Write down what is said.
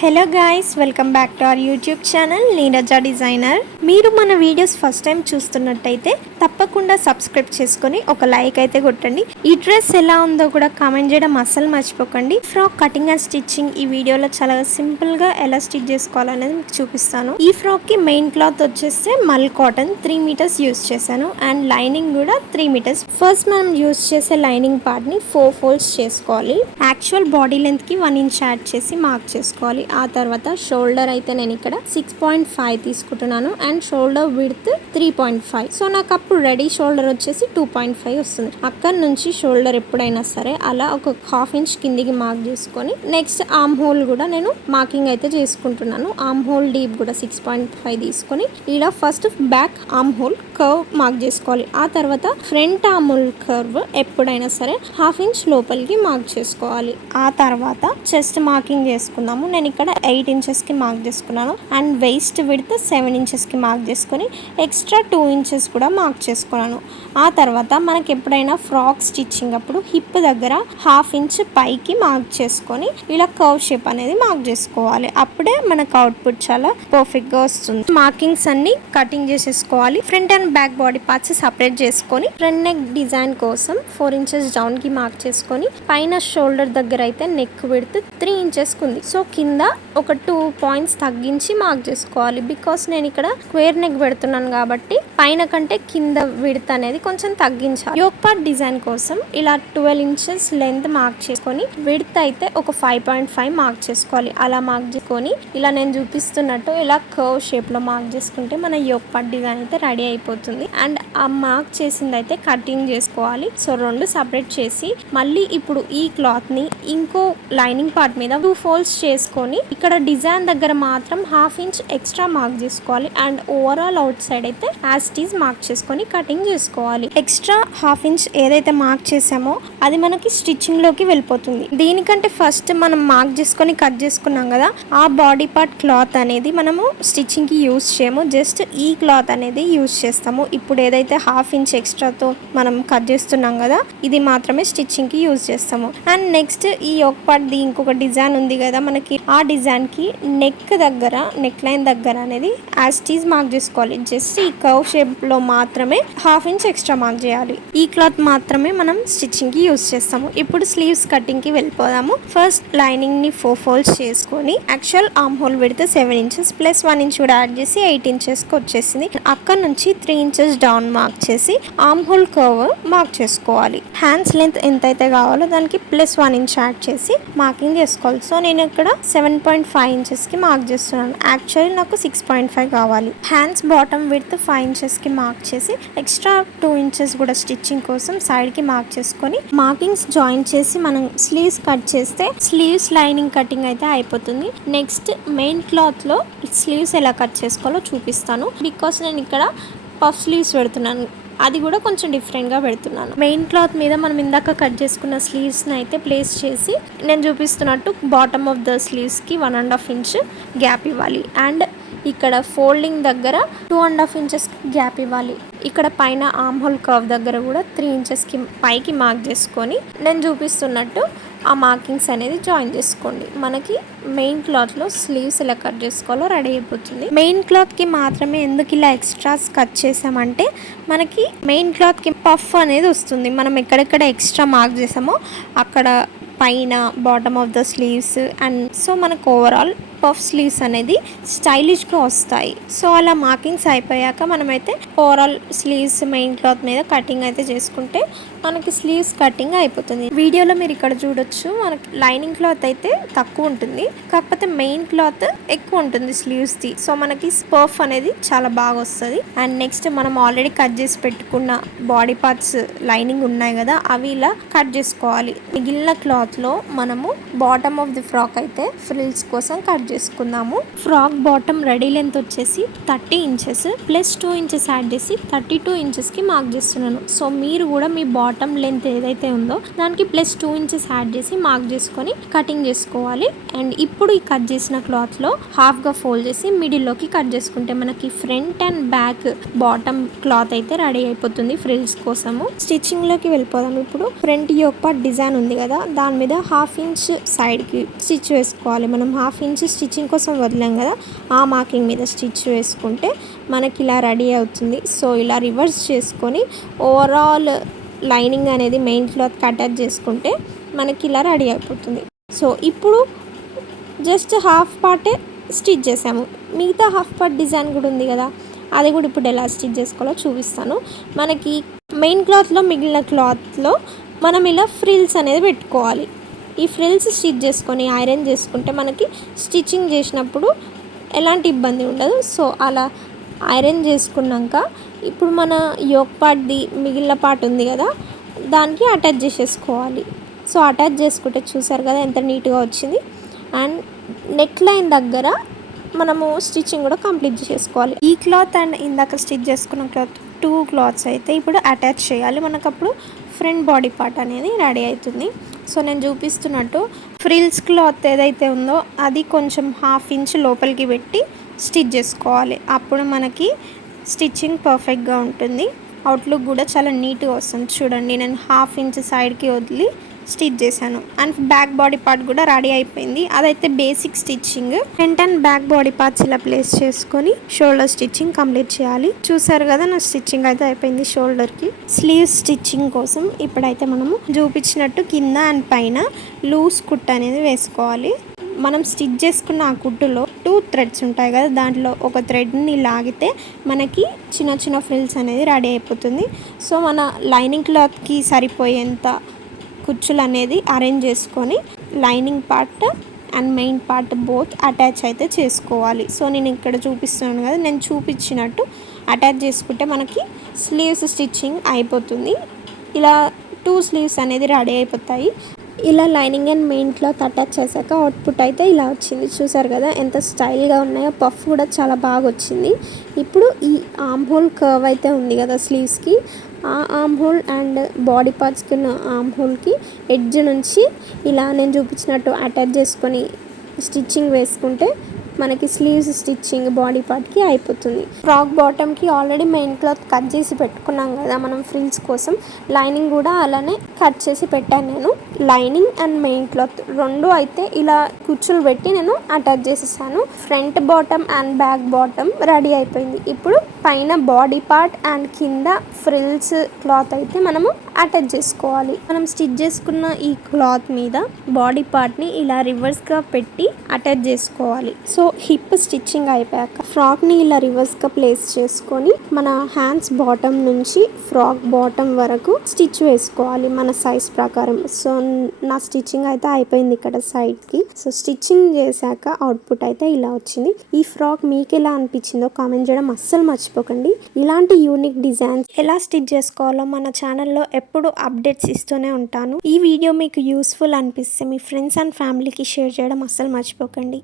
Hello guys, welcome back to our YouTube channel Neeraja designer. మీరు మన videos first time చూస్తున్నట్టయితే తప్పకుండా సబ్స్క్రైబ్ చేసుకొని ఒక లైక్ అయితే కొట్టండి. ఈ డ్రెస్ ఎలా ఉందో కూడా కామెంట్ చేయడం అస్సలు మర్చిపోకండి. ఫ్రాక్ కటింగ్ అండ్ స్టిచ్చింగ్ ఈ వీడియోలో చాలా సింపుల్గా ఎలా స్టిచ్ చేసుకోవాలనేది మీకు చూపిస్తాను. ఈ ఫ్రాక్కి మెయిన్ క్లాత్ వచ్చేస్తే మల్ కాటన్ 3 మీటర్స్ యూస్ చేశాను అండ్ లైనింగ్ కూడా 3 మీటర్స్. ఫస్ట్ మనం యూస్ చేసే లైనింగ్ పార్ట్ని 4 ఫోల్డ్స్ చేసుకోవాలి. యాక్చువల్ బాడీ లెంత్కి 1 ఇంచ్ యాడ్ చేసి మార్క్ చేసుకోవాలి. ఆ తర్వాత షోల్డర్ అయితే నేను ఇక్కడ 6.5 తీసుకుంటున్నాను అండ్ షోల్డర్ విడ్త్ 3.5. సో నాకు అప్పుడు రెడీ షోల్డర్ వచ్చేసి 2.5 వస్తుంది. అక్కడ నుంచి షోల్డర్ ఎప్పుడైనా సరే అలా ఒక ½ ఇంచ్ కిందికి మార్క్ చేసుకొని నెక్స్ట్ ఆర్మ్ హోల్ కూడా నేను మార్కింగ్ అయితే చేసుకుంటున్నాను. ఆర్మ్ హోల్ డీప్ కూడా 6.5 తీసుకొని ఇలా first back arm hole curve mark చేసుకోవాలి. ఆ తర్వాత ఫ్రంట్ ఆర్మ్ హోల్ కర్వ్ ఎప్పుడైనా సరే ½ ఇంచ్ లోపలికి మార్క్ చేసుకోవాలి. ఆ తర్వాత చెస్ట్ మార్కింగ్ చేసుకుందాము. నేను ఇక్కడ 8 ఇంచెస్కి మార్క్ చేసుకున్నాను అండ్ వెయిస్ట్ విడ్త్ 7 ఇంచెస్కి మార్క్ చేసుకొని ఎక్స్ట్రా 2 ఇంచెస్ కూడా మార్క్ చేసుకున్నాను. ఆ తర్వాత మనకి ఎప్పుడైనా ఫ్రాక్ స్టిచ్చింగ్ అప్పుడు హిప్ దగ్గర ½ ఇంచ్ పైకి మార్క్ చేసుకొని ఇలా కర్వ్ షేప్ అనేది మార్క్ చేసుకోవాలి. అప్పుడే మనకు అవుట్పుట్ చాలా పర్ఫెక్ట్గా వస్తుంది. మార్కింగ్స్ అన్ని కటింగ్ చేసేసుకోవాలి. Front and back body parts separate చేసుకొని ఫ్రంట్ నెక్ డిజైన్ కోసం 4 ఇంచెస్ డౌన్కి మార్క్ చేసుకొని పైన షోల్డర్ దగ్గర అయితే నెక్ విడ్త్ 3 ఇంచెస్కి ఉంది. సో కింద ఒక 2 పాయింట్స్ తగ్గించి మార్క్ చేసుకోవాలి. బికాస్ నేను ఇక్కడ స్క్వేర్ నెక్ పెడుతున్నాను కాబట్టి పైన కంటే కింద విడ్త్ అనేది కొంచెం తగ్గించాలి. యోక్ పార్ట్ డిజైన్ కోసం ఇలా 12 ఇంచెస్ లెంత్ మార్క్ చేసుకొని విడ్త్ అయితే ఒక 5.5 మార్క్ చేసుకోవాలి. అలా మార్క్ చేసుకొని ఇలా నేను చూపిస్తున్నట్టు ఇలా కర్వ్ షేప్ లో మార్క్ చేసుకుంటే మన యోక్ పార్ట్ డిజైన్ అయితే రెడీ అయిపోతుంది. అండ్ ఆ మార్క్ చేసింది అయితే కటింగ్ చేసుకోవాలి. సో 2 సపరేట్ చేసి మళ్ళీ ఇప్పుడు ఈ క్లాత్ ని ఇంకో లైనింగ్ పార్ట్ మీద 2 ఫోల్డ్స్ చేసుకొని ఇక్కడ డిజైన్ దగ్గర మాత్రం ½ ఇంచ్ ఎక్స్ట్రా మార్క్ చేసుకోవాలి అండ్ ఓవరాల్ అవుట్ సైడ్ అయితే యాజ్ ఇట్ ఈజ్ మార్క్ చేసుకొని కటింగ్ చేసుకోవాలి. ఎక్స్ట్రా ½ ఇంచ్ ఏదైతే మార్క్ చేసామో అది మనకి స్టిచ్చింగ్ లోకి వెళ్ళిపోతుంది. దీనికంటే ఫస్ట్ మనం మార్క్ చేసుకొని కట్ చేసుకున్నాం కదా, ఆ బాడీ పార్ట్ క్లాత్ అనేది మనము స్టిచ్చింగ్ కి యూస్ చేయము. జస్ట్ ఈ క్లాత్ అనేది యూస్ చేస్తాము. ఇప్పుడు ఏదైతే ½ ఇంచ్ ఎక్స్ట్రాతో మనం కట్ చేస్తున్నాం కదా, ఇది మాత్రమే స్టిచ్చింగ్ కి యూస్ చేస్తాము. అండ్ నెక్స్ట్ ఈ యోక్ పార్ట్ ది ఇంకొక డిజైన్ ఉంది కదా మనకి, ఆ డిజైన్ కి నెక్ దగ్గర నెక్ లైన్ దగ్గర అనేది యాజ్ ఇట్ ఈజ్ మార్క్ చేసుకోవాలి. జస్ట్ ఈ కర్వ్ షేప్ లో మాత్రమే ½ ఇంచ్ ఎక్స్ట్రా మార్క్ చేయాలి. ఈ క్లాత్ మాత్రమే మనం స్టిచ్చింగ్ కి యూస్ చేస్తాము. ఇప్పుడు స్లీవ్స్ కటింగ్ కి వెళ్ళిపోదాము. ఫస్ట్ లైనింగ్ ని 4 ఫోల్డ్స్ చేసుకొని యాక్చువల్ ఆర్మ్ హోల్ పెడితే 7 ఇంచెస్ ప్లస్ 1 ఇంచ్ కూడా యాడ్ చేసి 8 ఇంచెస్ కి వచ్చేసింది. అక్కడ నుంచి 3 ఇంచెస్ డౌన్ మార్క్ చేసి ఆర్మ్ హోల్ కర్వ్ మార్క్ చేసుకోవాలి. హ్యాండ్స్ లెంత్ ఎంత అయితే కావాలో దానికి ప్లస్ 1 ఇంచ్ యాడ్ చేసి మార్కింగ్ చేసుకోవాలి. సో నేను ఇక్కడ 7.5 ఇంచెస్కి మార్క్ చేస్తున్నాను. యాక్చువల్లీ నాకు 6.5 కావాలి. హ్యాండ్స్ బాటమ్ విడ్త్ 5 ఇంచెస్కి మార్క్ చేసి ఎక్స్ట్రా 2 ఇంచెస్ కూడా స్టిచ్చింగ్ కోసం సైడ్కి మార్క్ చేసుకొని మార్కింగ్స్ జాయిన్ చేసి మనం స్లీవ్స్ కట్ చేస్తే స్లీవ్స్ లైనింగ్ కటింగ్ అయితే అయిపోతుంది. నెక్స్ట్ మెయిన్ క్లాత్లో స్లీవ్స్ ఎలా కట్ చేసుకోవాలో చూపిస్తాను. బికాస్ నేను ఇక్కడ పఫ్ స్లీవ్స్ పెడుతున్నాను, అది కూడా కొంచెం డిఫరెంట్గా పెడుతున్నాను. మెయిన్ క్లాత్ మీద మనం ఇందాక కట్ చేసుకున్న స్లీవ్స్ని అయితే ప్లేస్ చేసి నేను చూపిస్తున్నట్టు బాటమ్ ఆఫ్ ద స్లీవ్స్కి 1.5 ఇంచ్ గ్యాప్ ఇవ్వాలి. అండ్ ఇక్కడ ఫోల్డింగ్ దగ్గర 2.5 ఇంచెస్ గ్యాప్ ఇవ్వాలి. ఇక్కడ పైన ఆర్మ్ హోల్ కర్వ్ దగ్గర కూడా 3 ఇంచెస్కి పైకి మార్క్ చేసుకొని నేను చూపిస్తున్నట్టు ఆ మార్కింగ్స్ అనేది జాయిన్ చేసుకోండి. మనకి మెయిన్ క్లాత్లో స్లీవ్స్ ఎలా కట్ చేసుకోవాలో రెడీ అయిపోతుంది. మెయిన్ క్లాత్కి మాత్రమే ఎందుకు ఇలా ఎక్స్ట్రాస్ కట్ చేసామంటే మనకి మెయిన్ క్లాత్కి పఫ్ అనేది వస్తుంది. మనం ఎక్కడెక్కడ ఎక్స్ట్రా మార్క్ చేసామో అక్కడ పైన bottom of the sleeves and so మనకు ఓవరాల్ పఫ్ స్లీవ్స్ అనేది స్టైలిష్గా వస్తాయి. సో అలా మార్కింగ్స్ అయిపోయాక మనమైతే ఓవరాల్ స్లీవ్స్ మెయిన్ క్లాత్ మీద కటింగ్ అయితే చేసుకుంటే మనకి స్లీవ్స్ కటింగ్ అయిపోతుంది. వీడియోలో మీరు ఇక్కడ చూడొచ్చు, మనకి లైనింగ్ క్లాత్ అయితే తక్కువ ఉంటుంది, కాకపోతే మెయిన్ క్లాత్ ఎక్కువ ఉంటుంది స్లీవ్స్ది. సో మనకి పఫ్ అనేది చాలా బాగా వస్తుంది. అండ్ నెక్స్ట్ మనం ఆల్రెడీ కట్ చేసి పెట్టుకున్న బాడీ పార్ట్స్ లైనింగ్ ఉన్నాయి కదా, అవి ఇలా కట్ చేసుకోవాలి. మిగిలిన క్లాత్లో మనము బాటమ్ ఆఫ్ ది ఫ్రాక్ అయితే ఫ్రిల్స్ కోసం కట్ చేసుకుందాము. ఫ్రాక్ బాటమ్ రెడీ లెంత్ వచ్చేసి 30 ఇంచెస్ ప్లస్ 2 ఇంచెస్ యాడ్ చేసి 32 ఇంచెస్కి మార్క్ చేస్తున్నాను. సో మీరు కూడా మీ బాటమ్ బాటమ్ లెంత్ ఏదైతే ఉందో దానికి +2 ఇంచెస్ యాడ్ చేసి మార్క్ చేసుకొని కటింగ్ చేసుకోవాలి. అండ్ ఇప్పుడు ఈ కట్ చేసిన క్లాత్లో హాఫ్గా ఫోల్డ్ చేసి మిడిల్లోకి కట్ చేసుకుంటే మనకి front and back bottom cloth అయితే రెడీ అయిపోతుంది ఫ్రిల్స్ కోసము. స్టిచ్చింగ్లోకి వెళ్ళిపోదాం. ఇప్పుడు ఫ్రంట్ యోక్ పార్ట్ డిజైన్ ఉంది కదా, దాని మీద 1/2 ఇంచ్ సైడ్కి స్టిచ్ వేసుకోవాలి. మనం 1/2 ఇంచ్ స్టిచ్చింగ్ కోసం వదిలాం కదా, ఆ మార్కింగ్ మీద స్టిచ్ వేసుకుంటే మనకి ఇలా రెడీ అవుతుంది. సో ఇలా రివర్స్ చేసుకొని ఓవరాల్ లైనింగ్ అనేది మెయిన్ క్లాత్కి అటాచ్ చేసుకుంటే మనకి ఇలా రెడీ అయిపోతుంది. సో ఇప్పుడు జస్ట్ హాఫ్ పార్టే స్టిచ్ చేసాము, మిగతా హాఫ్ పార్ట్ డిజైన్ కూడా ఉంది కదా, అది కూడా ఇప్పుడు ఎలా స్టిచ్ చేసుకోవాలో చూపిస్తాను. మనకి మెయిన్ క్లాత్లో మిగిలిన క్లాత్లో మనం ఇలా ఫ్రిల్స్ అనేది పెట్టుకోవాలి. ఈ ఫ్రిల్స్ స్టిచ్ చేసుకొని ఐరన్ చేసుకుంటే మనకి స్టిచ్చింగ్ చేసినప్పుడు ఎలాంటి ఇబ్బంది ఉండదు. సో అలా ఐరన్ చేసుకున్నాక ఇప్పుడు మన యోక్ పార్ట్ది మిగిలిన పార్ట్ ఉంది కదా, దానికి అటాచ్ చేసేసుకోవాలి. సో అటాచ్ చేసుకుంటే చూసారు కదా ఎంత నీట్గా వచ్చింది. అండ్ నెక్ లైన్ దగ్గర మనము స్టిచ్చింగ్ కూడా కంప్లీట్ చేసుకోవాలి. ఈ క్లాత్ అండ్ ఇందాక స్టిచ్ చేసుకున్న క్లాత్ 2 క్లాత్స్ అయితే ఇప్పుడు అటాచ్ చేయాలి. మనకు అప్పుడు ఫ్రంట్ బాడీ పార్ట్ అనేది రెడీ అవుతుంది. సో నేను చూపిస్తున్నట్టు ఫ్రిల్స్ క్లాత్ ఏదైతే ఉందో అది కొంచెం 1/2 ఇంచ్ లోపలికి పెట్టి స్టిచ్ చేసుకోవాలి. అప్పుడు మనకి స్టిచ్చింగ్ పర్ఫెక్ట్గా ఉంటుంది. అవుట్లుక్ కూడా చాలా నీట్గా వస్తుంది. చూడండి, నేను 1/2 ఇంచ్ సైడ్కి వదిలి స్టిచ్ చేశాను. అండ్ బ్యాక్ బాడీ పార్ట్ కూడా రెడీ అయిపోయింది. అదైతే basic stitching. Front and back body parts ఇలా ప్లేస్ చేసుకొని షోల్డర్ స్టిచ్చింగ్ కంప్లీట్ చేయాలి. చూసారు కదా, నా స్టిచ్చింగ్ అయితే అయిపోయింది షోల్డర్కి. స్లీవ్ స్టిచ్చింగ్ కోసం ఇప్పుడైతే మనము చూపించినట్టు కింద అండ్ పైన లూజ్ కుట్ అనేది వేసుకోవాలి. మనం స్టిచ్ చేసుకున్న ఆ కుట్టులో 2 థ్రెడ్స్ ఉంటాయి కదా, దాంట్లో ఒక థ్రెడ్ని లాగితే మనకి చిన్న చిన్న ఫ్రిల్స్ అనేది రెడీ అయిపోతుంది. సో మన లైనింగ్ క్లాత్కి సరిపోయేంత కుచ్చులు అనేది అరేంజ్ చేసుకొని lining part and main part both attach అయితే చేసుకోవాలి. సో నేను ఇక్కడ చూపిస్తున్నాను కదా, నేను చూపించినట్టు అటాచ్ చేసుకుంటే మనకి స్లీవ్స్ స్టిచ్చింగ్ అయిపోతుంది. ఇలా 2 స్లీవ్స్ అనేది రెడీ అయిపోతాయి. ఇలా lining and main cloth attach చేశాక అవుట్పుట్ అయితే ఇలా వచ్చింది. చూసారు కదా ఎంత స్టైల్గా ఉన్నాయో. పఫ్ కూడా చాలా బాగా వచ్చింది. ఇప్పుడు ఈ ఆర్మ్ హోల్ కర్వ్ అయితే ఉంది కదా స్లీవ్స్కి, ఆ ఆర్మ్ హోల్ అండ్ బాడీ పార్ట్స్కి ఉన్న ఆర్మ్ హోల్కి ఎడ్జ్ నుంచి ఇలా నేను చూపించినట్టు అటాచ్ చేసుకొని స్టిచ్చింగ్ వేసుకుంటే మనకి స్లీవ్స్ స్టిచ్చింగ్ బాడీ పార్ట్కి అయిపోతుంది. ఫ్రాక్ బాటమ్కి ఆల్రెడీ మెయిన్ క్లాత్ కట్ చేసి పెట్టుకున్నాం కదా మనం ఫ్రిల్స్ కోసం, లైనింగ్ కూడా అలానే కట్ చేసి పెట్టాను నేను. లైనింగ్ అండ్ మెయిన్ క్లాత్ రెండు అయితే ఇలా కుచ్చులు పెట్టి నేను అటాచ్ చేసేసాను. Front bottom and back bottom ready అయిపోయింది. ఇప్పుడు పైన బాడీ పార్ట్ అండ్ కింద ఫ్రిల్స్ క్లాత్ అయితే మనము అటాచ్ చేసుకోవాలి. మనం స్టిచ్ చేసుకున్న ఈ క్లాత్ మీద బాడీ పార్ట్ని ఇలా రివర్స్గా పెట్టి అటాచ్ చేసుకోవాలి. సో హిప్ స్టిచ్చింగ్ అయిపోయాక ఫ్రాక్ని ఇలా రివర్స్గా ప్లేస్ చేసుకొని మన హ్యాండ్స్ బాటమ్ నుంచి ఫ్రాక్ బాటమ్ వరకు స్టిచ్ వేసుకోవాలి మన సైజ్ ప్రకారం. సో నా స్టిచ్చింగ్ అయితే అయిపోయింది ఇక్కడ సైడ్కి. సో స్టిచ్చింగ్ చేశాక అవుట్పుట్ అయితే ఇలా వచ్చింది. ఈ ఫ్రాక్ మీకు ఎలా అనిపించిందో కామెంట్ చేయడం అస్సలు మర్చిపోకండి. ఇలాంటి యూనిక్ డిజైన్స్ ఎలా స్టిచ్ చేసుకోవాలో మన ఛానల్లో ఎప్పుడు అప్డేట్స్ ఇస్తూనే ఉంటాను. ఈ వీడియో మీకు యూస్ఫుల్ అనిపిస్తే మీ ఫ్రెండ్స్ అండ్ ఫ్యామిలీకి షేర్ చేయడం అస్సలు మర్చిపోకండి.